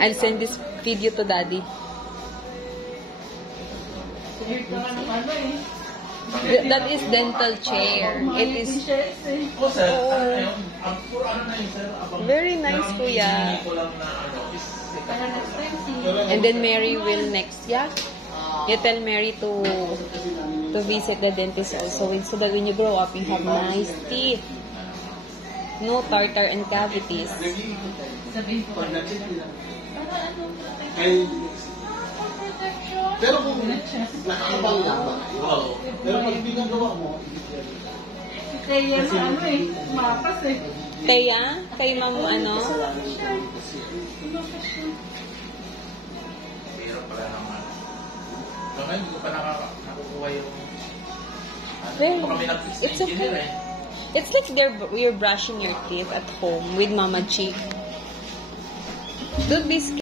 I'll send this video to Daddy. That is dental chair. It is very nice, Kuya. And then Mary will next, yeah? You tell Mary to visit the dentist also, so that when you grow up, you have nice teeth. No tartar and cavities. Pero kung nakakabang lang ba? Wow. Pero pag ginagawa mo, Teya na ano eh, mapas eh. Teya? Kay Ma'am ano? Pero pala naman. So ngayon, hindi ko pa nakukuha yung... It's okay. It's like you're brushing your teeth at home with Mama Chi. Don't be scared.